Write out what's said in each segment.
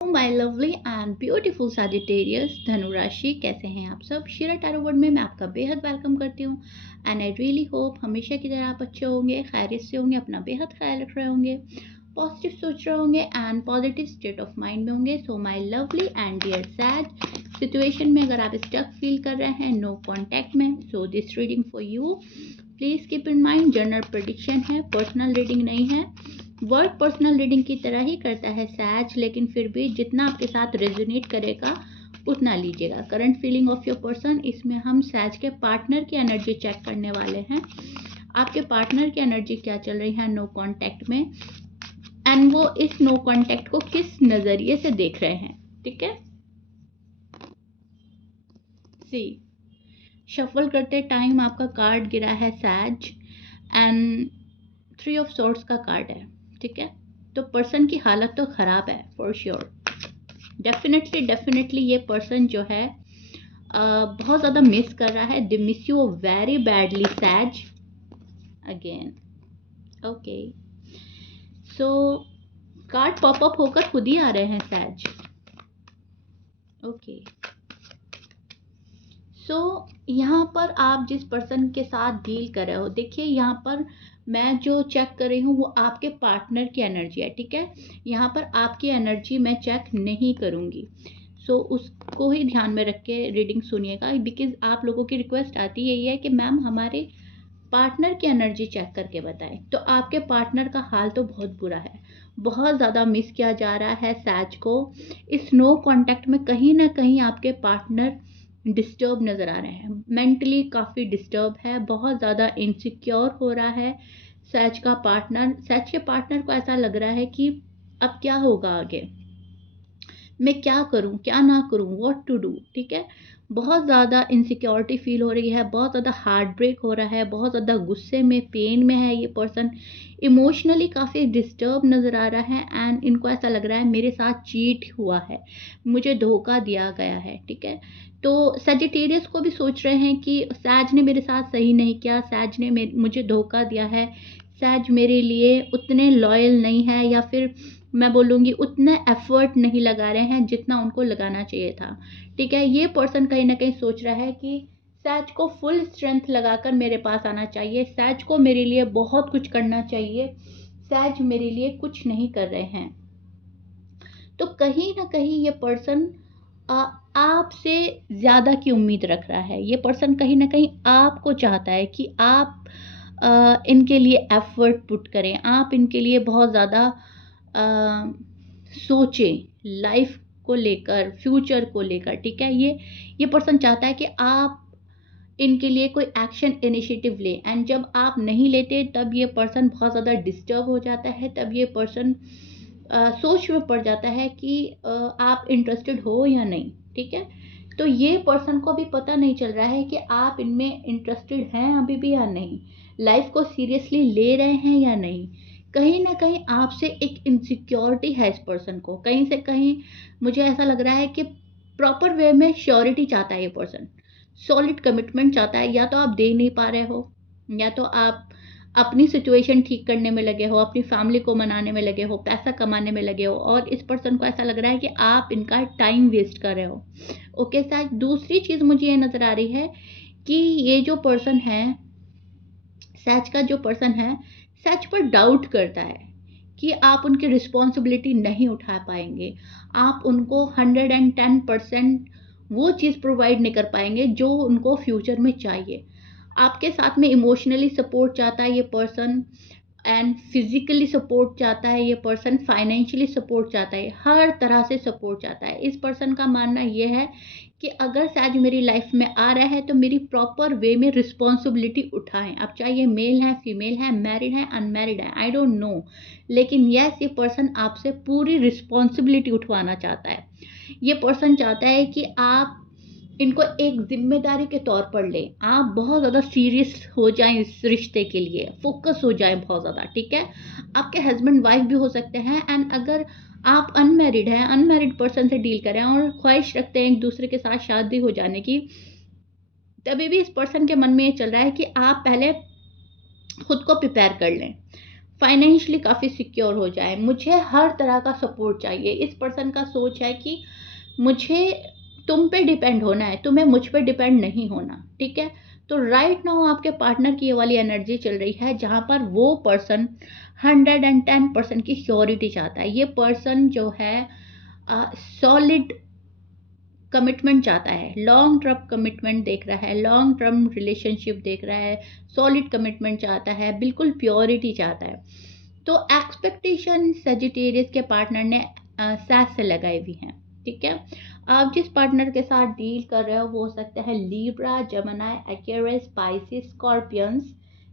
My lovely and beautiful Sagittarius धनु राशि, कैसे हैं आप सब। शिरा टैरो वर्ड में मैं आपका बेहद वेलकम करती हूँ एंड आई रियली होप हमेशा की तरह आप अच्छे होंगे, खैरियत से होंगे, अपना बेहद ख्याल रख रहे होंगे, पॉजिटिव सोच रहे होंगे and positive state of mind में होंगे। So my lovely and dear sages situation में अगर आप स्टक फील कर रहे हैं नो कॉन्टैक्ट में, so this reading for you. Please keep in mind general prediction है, पर्सनल रीडिंग नहीं है। वर्क पर्सनल रीडिंग की तरह ही करता है सैज, लेकिन फिर भी जितना आपके साथ रेजोनेट करेगा उतना लीजिएगा। Current feeling of your person, इसमें हम सैज के पार्टनर की एनर्जी चेक करने वाले हैं। आपके पार्टनर की एनर्जी क्या चल रही है नो कॉन्टैक्ट में, एंड वो इस नो कॉन्टैक्ट को किस नज़रिए से देख रहे हैं। ठीक है, सी शफल करते टाइम आपका कार्ड गिरा है सैज एंड 3 ऑफ सॉर्ड्स का कार्ड है। ठीक है, तो पर्सन की हालत तो ख़राब है फॉर श्योर। डेफिनेटली ये पर्सन जो है बहुत ज़्यादा मिस कर रहा है। They miss you very badly sages again. Okay, so card pop up होकर खुद ही आ रहे हैं सैज। ओके, सो यहाँ पर आप जिस पर्सन के साथ डील कर रहे हो, देखिए यहाँ पर मैं जो चेक कर रही हूँ वो आपके पार्टनर की एनर्जी है। ठीक है, यहाँ पर आपकी एनर्जी मैं चेक नहीं करूँगी, सो उसको ही ध्यान में रख के रीडिंग सुनिएगा, बिकॉज आप लोगों की रिक्वेस्ट आती यही है कि मैम हमारे पार्टनर की एनर्जी चेक करके बताएं। तो आपके पार्टनर का हाल तो बहुत बुरा है, बहुत ज़्यादा मिस किया जा रहा है सैज को। इस नो कॉन्टैक्ट में कहीं ना कहीं आपके पार्टनर डिस्टर्ब नज़र आ रहे हैं, मेंटली काफ़ी डिस्टर्ब है, बहुत ज़्यादा इनसिक्योर हो रहा है सैज का पार्टनर। सैज के पार्टनर को ऐसा लग रहा है कि अब क्या होगा आगे, मैं क्या करूं क्या ना करूं, व्हाट टू डू। ठीक है, बहुत ज़्यादा इनसिक्योरिटी फील हो रही है, बहुत ज़्यादा हार्ट ब्रेक हो रहा है, बहुत ज़्यादा गुस्से में पेन में है ये पर्सन। इमोशनली काफ़ी डिस्टर्ब नज़र आ रहा है एंड इनको ऐसा लग रहा है मेरे साथ चीट हुआ है, मुझे धोखा दिया गया है। ठीक है, तो सजिटेरियस को भी सोच रहे हैं कि सैज ने मेरे साथ सही नहीं किया, सैज ने मुझे धोखा दिया है, सैज मेरे लिए उतने लॉयल नहीं है, या फिर मैं बोलूँगी उतना एफर्ट नहीं लगा रहे हैं जितना उनको लगाना चाहिए था। ठीक है, ये पर्सन कहीं ना कहीं सोच रहा है कि सैज को फुल स्ट्रेंथ लगाकर मेरे पास आना चाहिए, सैज को मेरे लिए बहुत कुछ करना चाहिए, सैज मेरे लिए कुछ नहीं कर रहे हैं। तो कहीं ना कहीं ये पर्सन आपसे ज़्यादा की उम्मीद रख रहा है। ये पर्सन कहीं ना कहीं आपको चाहता है कि आप इनके लिए एफर्ट पुट करें, आप इनके लिए बहुत ज़्यादा सोचें लाइफ को लेकर, फ्यूचर को लेकर। ठीक है, ये पर्सन चाहता है कि आप इनके लिए कोई एक्शन इनिशिएटिव लें, एंड जब आप नहीं लेते तब ये पर्सन बहुत ज़्यादा डिस्टर्ब हो जाता है, तब ये पर्सन सोच में पड़ जाता है कि आप इंटरेस्टेड हो या नहीं। ठीक है, तो ये पर्सन को भी पता नहीं चल रहा है कि आप इनमें इंटरेस्टेड हैं अभी भी या नहीं, लाइफ को सीरियसली ले रहे हैं या नहीं। कहीं ना कहीं आपसे एक इनसिक्योरिटी है इस पर्सन को, कहीं से कहीं मुझे ऐसा लग रहा है कि प्रॉपर वे में श्योरिटी चाहता है ये पर्सन, सॉलिड कमिटमेंट चाहता है। या तो आप दे नहीं पा रहे हो, या तो आप अपनी सिचुएशन ठीक करने में लगे हो, अपनी फैमिली को मनाने में लगे हो, पैसा कमाने में लगे हो, और इस पर्सन को ऐसा लग रहा है कि आप इनका टाइम वेस्ट कर रहे हो। ओके सर, दूसरी चीज़ मुझे ये नज़र आ रही है कि ये जो पर्सन है, सच का जो पर्सन है, सच पर डाउट करता है कि आप उनकी रिस्पॉन्सिबिलिटी नहीं उठा पाएंगे, आप उनको 110% वो चीज़ प्रोवाइड नहीं कर पाएंगे जो उनको फ्यूचर में चाहिए। आपके साथ में इमोशनली सपोर्ट चाहता है ये पर्सन, एंड फिजिकली सपोर्ट चाहता है ये पर्सन, फाइनेंशियली सपोर्ट चाहता है, हर तरह से सपोर्ट चाहता है। इस पर्सन का मानना यह है कि अगर सैज मेरी लाइफ में आ रहा है तो मेरी प्रॉपर वे में रिस्पॉन्सिबिलिटी उठाएं। अब चाहे ये मेल है, फीमेल है, मैरिड है, अनमैरिड है, आई डोंट नो, लेकिन यस ये पर्सन आपसे पूरी रिस्पॉन्सिबिलिटी उठवाना चाहता है। ये पर्सन चाहता है कि आप इनको एक जिम्मेदारी के तौर पर लें, आप बहुत ज़्यादा सीरियस हो जाएं इस रिश्ते के लिए, फोकस हो जाएं बहुत ज़्यादा। ठीक है, आपके हस्बैंड वाइफ भी हो सकते हैं, एंड अगर आप अनमैरिड हैं, अनमैरिड पर्सन से डील करें और ख्वाहिश रखते हैं एक दूसरे के साथ शादी हो जाने की, तभी भी इस पर्सन के मन में ये चल रहा है कि आप पहले खुद को प्रिपेयर कर लें, फाइनेंशियली काफ़ी सिक्योर हो जाए, मुझे हर तरह का सपोर्ट चाहिए। इस पर्सन का सोच है कि मुझे तुम पे डिपेंड होना है, तुम्हें मुझ पे डिपेंड नहीं होना, ठीक है? तो राइट नाउ आपके पार्टनर की ये वाली एनर्जी चल रही है जहाँ पर वो पर्सन 110% की श्योरिटी चाहता है। ये पर्सन जो है सॉलिड कमिटमेंट चाहता है, लॉन्ग टर्म कमिटमेंट देख रहा है, लॉन्ग टर्म रिलेशनशिप देख रहा है, सॉलिड कमिटमेंट चाहता है, बिल्कुल प्योरिटी चाहता है। तो एक्सपेक्टेशन सजिटेरियस के पार्टनर ने साथ से लगाई हुई हैं, ठीक है? आप जिस पार्टनर के साथ डील कर रहे हो वो हो सकता है Libra, Gemini, Aquarius, Pisces, Scorpions,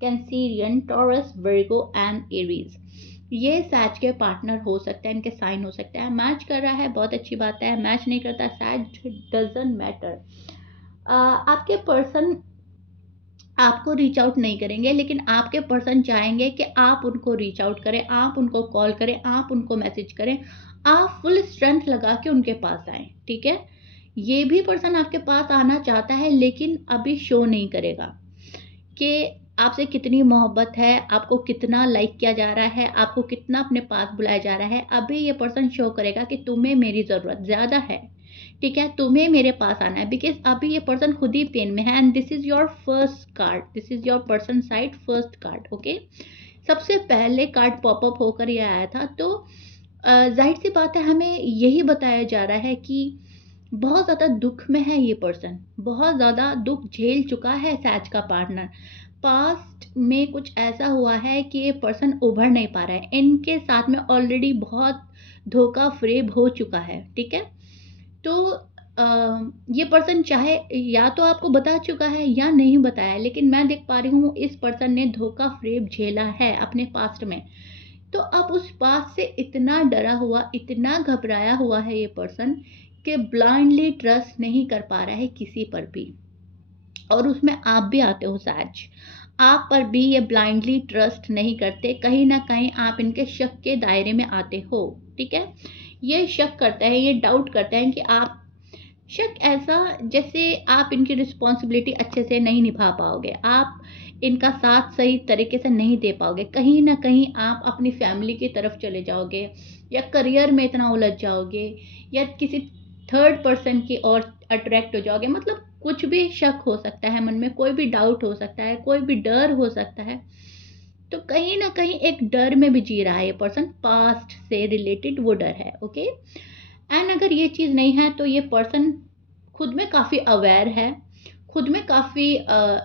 Cancerian, Taurus, Virgo and Aries. ये सैज के पार्टनर हो सकते हैं, इनके साइन हो सकते हैं। मैच कर रहा है बहुत अच्छी बात है, मैच नहीं करता सैज डजंट मैटर। आपके पर्सन आपको रीच आउट नहीं करेंगे, लेकिन आपके पर्सन चाहेंगे कि आप उनको रीच आउट करें, आप उनको कॉल करें, आप उनको मैसेज करें, आप फुल स्ट्रेंथ लगा के उनके पास आएँ, ठीक है? ये भी पर्सन आपके पास आना चाहता है लेकिन अभी शो नहीं करेगा कि आपसे कितनी मोहब्बत है, आपको कितना लाइक किया जा रहा है, आपको कितना अपने पास बुलाया जा रहा है। अभी ये पर्सन शो करेगा कि तुम्हें मेरी ज़रूरत ज़्यादा है, ठीक है? तुम्हें मेरे पास आना है, बिकॉज़ अभी ये पर्सन खुद ही पेन में है and this is your first card, this is your person side first card, okay? सबसे पहले कार्ड पॉप अप होकर ये आया था, तो ज़ाहिर-सी बात है हमें यही बताया जा रहा है कि बहुत ज़्यादा दुःख में है ये पर्सन, बहुत ज़्यादा दुःख झेल चुका है सैज का पार्टनर। पास्ट में कुछ ऐसा हुआ है कि ये पर्सन उभर नहीं पा रहा है। इनके साथ में ऑलरेडी बहुत धोखा-फ़रेब हो चुका है, ठीक है? तो ये पर्सन चाहे या तो आपको बता चुका है या नहीं बताया, लेकिन मैं देख पा रही हूँ इस पर्सन ने धोखा-फ़रेब झेला है अपने पास्ट में। तो अब उस बात से इतना डरा हुआ, इतना घबराया हुआ है ये पर्सन कि ब्लाइंडली ट्रस्ट नहीं कर पा रहा है किसी पर भी। और उसमें आप भी आते हो सैज। आप पर भी ये ब्लाइंडली ट्रस्ट नहीं करते, कहीं न कहीं आप इनके शक के दायरे में आते हो, ठीक है? ये शक करते हैं, ये डाउट करते हैं कि आप शक ऐसा जैसे आप इनकी रिस्पॉन्सिबिलिटी अच्छे से नहीं निभा पाओगे, आप इनका साथ सही तरीके से नहीं दे पाओगे, कहीं न कहीं आप अपनी फैमिली की तरफ चले जाओगे या करियर में इतना उलझ जाओगे या किसी थर्ड पर्सन की ओर अट्रैक्ट हो जाओगे। मतलब कुछ भी शक हो सकता है मन में, कोई भी डाउट हो सकता है, कोई भी डर हो सकता है। तो कहीं न कहीं एक डर में भी जी रहा है ये पर्सन, पास्ट से रिलेटेड वो डर है, ओके? एंड अगर ये चीज़ नहीं है तो ये पर्सन खुद में काफ़ी अवेयर है, खुद में काफ़ी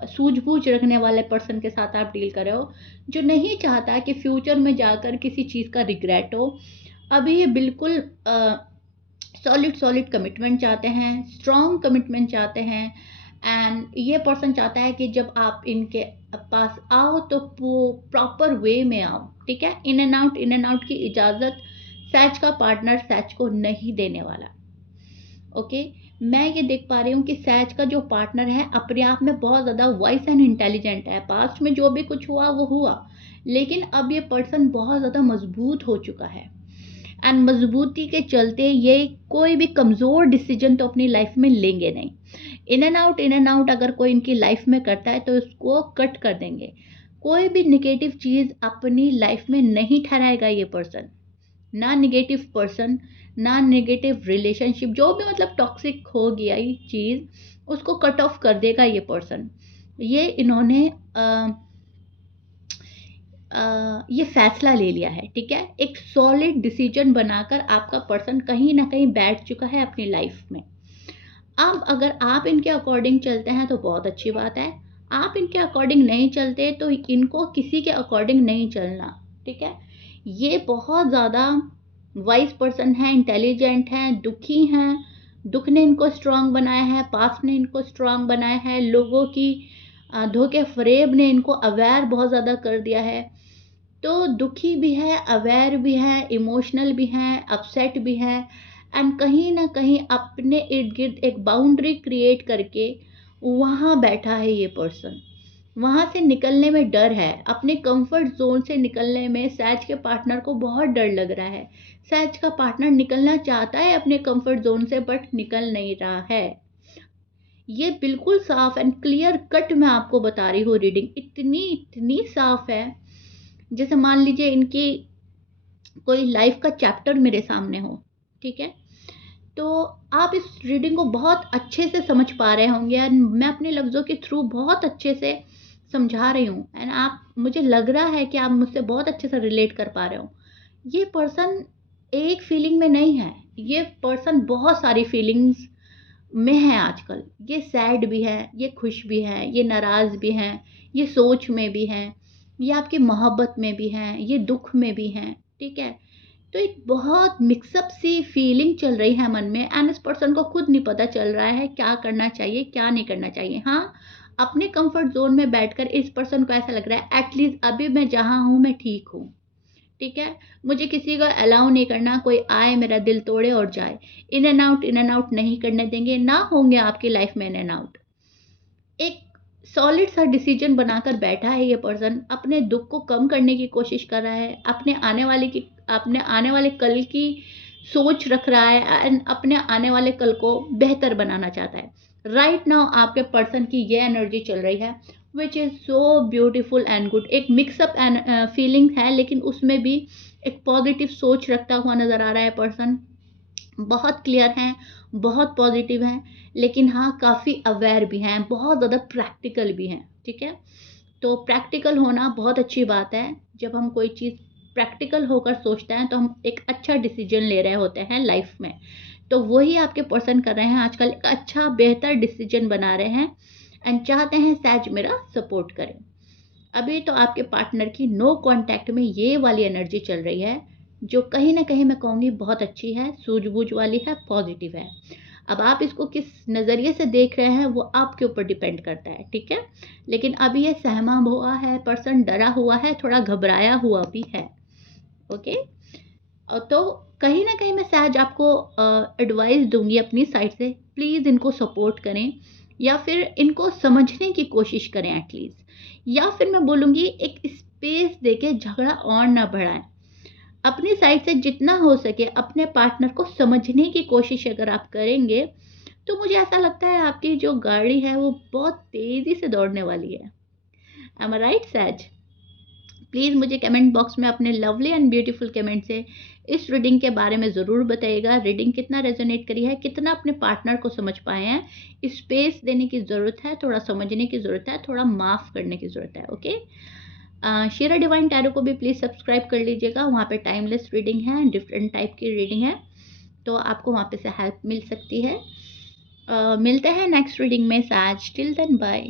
सूझबूझ रखने वाले पर्सन के साथ आप डील कर रहे हो, जो नहीं चाहता कि फ्यूचर में जाकर किसी चीज़ का रिग्रेट हो। अभी ये बिल्कुल सॉलिड कमिटमेंट चाहते हैं, स्ट्रॉन्ग कमिटमेंट चाहते हैं एंड ये पर्सन चाहता है कि जब आप इनके पास आओ तो प्रॉपर वे में आओ, ठीक है? इन एंड आउट की इजाज़त सैज का पार्टनर सैज को नहीं देने वाला, ओके? मैं ये देख पा रही हूँ कि सैज का जो पार्टनर है अपने आप में बहुत ज़्यादा वाइस एंड इंटेलिजेंट है। पास्ट में जो भी कुछ हुआ वो हुआ, लेकिन अब ये पर्सन बहुत ज़्यादा मजबूत हो चुका है एंड मजबूती के चलते ये कोई भी कमज़ोर डिसीजन तो अपनी लाइफ में लेंगे नहीं। इन एंड आउट अगर कोई इनकी लाइफ में करता है तो उसको कट कर देंगे। कोई भी नेगेटिव चीज़ अपनी लाइफ में नहीं ठहराएगा ये पर्सन। ना नेगेटिव पर्सन, ना नेगेटिव रिलेशनशिप, जो भी मतलब टॉक्सिक हो गया ये चीज़ उसको कट ऑफ कर देगा ये पर्सन। ये इन्होंने ये फैसला ले लिया है, ठीक है? एक सॉलिड डिसीजन बनाकर आपका पर्सन कहीं न कहीं बैठ चुका है अपनी लाइफ में। अब अगर आप इनके अकॉर्डिंग चलते हैं तो बहुत अच्छी बात है। आप इनके अकॉर्डिंग नहीं चलते तो इनको किसी के अकॉर्डिंग नहीं चलना, ठीक है? ये बहुत ज़्यादा वाइज़ पर्सन हैं, इंटेलिजेंट हैं, दुखी हैं। दुःख ने इनको स्ट्रॉन्ग बनाया है, पास्ट ने इनको स्ट्रॉन्ग बनाया है, लोगों की धोखे-फ़रेब ने इनको अवेयर बहुत ज़्यादा कर दिया है। तो दुखी भी है, अवेयर भी हैं, इमोशनल भी हैं, अपसेट भी हैं एंड कहीं न कहीं अपने इर्द-गिर्द एक बाउंड्री क्रिएट करके वहाँ बैठा है ये पर्सन। वहाँ से निकलने में डर है, अपने कंफर्ट ज़ोन से निकलने में सैज के पार्टनर को बहुत डर लग रहा है। सैज का पार्टनर निकलना चाहता है अपने कंफर्ट ज़ोन से बट निकल नहीं रहा है। ये बिल्कुल साफ एंड क्लियर कट मैं आपको बता रही हूँ रीडिंग, इतनी साफ है जैसे मान लीजिए इनकी कोई लाइफ का चैप्टर मेरे सामने हो, ठीक है? तो आप इस रीडिंग को बहुत अच्छे से समझ पा रहे होंगे एंड मैं अपने लफ्ज़ों के थ्रू बहुत अच्छे से समझा रही हूँ एंड आप, मुझे लग रहा है कि आप मुझसे बहुत अच्छे से रिलेट कर पा रहे हो। ये पर्सन एक फीलिंग में नहीं है, ये पर्सन बहुत सारी फीलिंग्स में है आजकल। ये सैड भी है, ये खुश भी है, ये नाराज़ भी हैं, ये सोच में भी हैं, ये आपकी मोहब्बत में भी हैं, ये दुःख में भी हैं, ठीक है? तो एक बहुत मिक्सअप सी फीलिंग चल रही है मन में एंड इस पर्सन को खुद नहीं पता चल रहा है क्या करना चाहिए, क्या नहीं करना चाहिए। हाँ, अपने कंफर्ट ज़ोन में बैठकर इस पर्सन को ऐसा लग रहा है एटलीस्ट अभी मैं जहाँ हूँ मैं ठीक हूँ। ठीक है? मुझे किसी को अलाउ नहीं करना, कोई आए मेरा दिल तोड़े और जाए। इन एंड आउट नहीं करने देंगे, ना होंगे आपकी लाइफ में इन एंड आउट। एक सॉलिड सा डिसीजन बनाकर बैठा है ये पर्सन, अपने दुःख को कम करने की कोशिश कर रहा है, अपने आने वाले कल की सोच रख रहा है एंड अपने आने वाले कल को बेहतर बनाना चाहता है। राइट नाउ आपके पर्सन की ये एनर्जी चल रही है which is so beautiful and good. एक मिक्सअप एंड फीलिंग है लेकिन उसमें भी एक पॉजिटिव सोच रखता हुआ नज़र आ रहा है पर्सन। बहुत क्लियर हैं, बहुत पॉजिटिव हैं, लेकिन हाँ, काफ़ी अवेयर भी हैं, बहुत ज़्यादा प्रैक्टिकल भी हैं, ठीक है? तो प्रैक्टिकल होना बहुत अच्छी बात है। जब हम कोई चीज़ प्रैक्टिकल होकर सोचते हैं, तो हम एक अच्छा डिसीजन ले रहे होते हैं लाइफ में। तो वही आपके पर्सन कर रहे हैं आजकल, एक अच्छा बेहतर डिसीजन बना रहे हैं एंड चाहते हैं सहज मेरा सपोर्ट करें। अभी तो आपके पार्टनर की नो कांटेक्ट में ये वाली एनर्जी चल रही है, जो कहीं न कहीं मैं कहूँगी बहुत अच्छी है, सूझबूझ वाली है, पॉजिटिव है। अब आप इसको किस नज़रिए से देख रहे हैं, वो आपके ऊपर डिपेंड करता है, ठीक है? लेकिन अभी ये सहमा हुआ है, पर्सन डरा हुआ है, थोड़ा घबराया हुआ भी है, ओके? तो कहीं न कहीं मैं सहज आपको एडवाइस दूँगी अपनी साइड से, प्लीज़ इनको सपोर्ट करें या फिर इनको समझने की कोशिश करें एटलीस्ट, या फिर मैं बोलूँगी एक स्पेस देके झगड़ा और ना बढ़ाएँ। अपनी साइड से जितना हो सके अपने पार्टनर को समझने की कोशिश अगर आप करेंगे, तो मुझे ऐसा लगता है आपकी जो गाड़ी है वो बहुत तेज़ी से दौड़ने वाली है। एम आई राइट सहज? प्लीज़ मुझे कमेंट बॉक्स में अपने लवली एंड ब्यूटीफुल कमेंट से इस रीडिंग के बारे में ज़रूर बताइएगा। रीडिंग कितना रेजोनेट करी है, कितना अपने पार्टनर को समझ पाए हैं। स्पेस देने की ज़रूरत है, थोड़ा समझने की ज़रूरत है, थोड़ा माफ़ करने की ज़रूरत है, ओके? शेरा डिवाइन टैरो को भी प्लीज़ सब्सक्राइब कर लीजिएगा। वहाँ पे टाइमलेस रीडिंग है, डिफरेंट टाइप की रीडिंग है, तो आपको वहाँ पे से हेल्प मिल सकती है। मिलते हैं नेक्स्ट रीडिंग में। सहज, टिल देन बाय।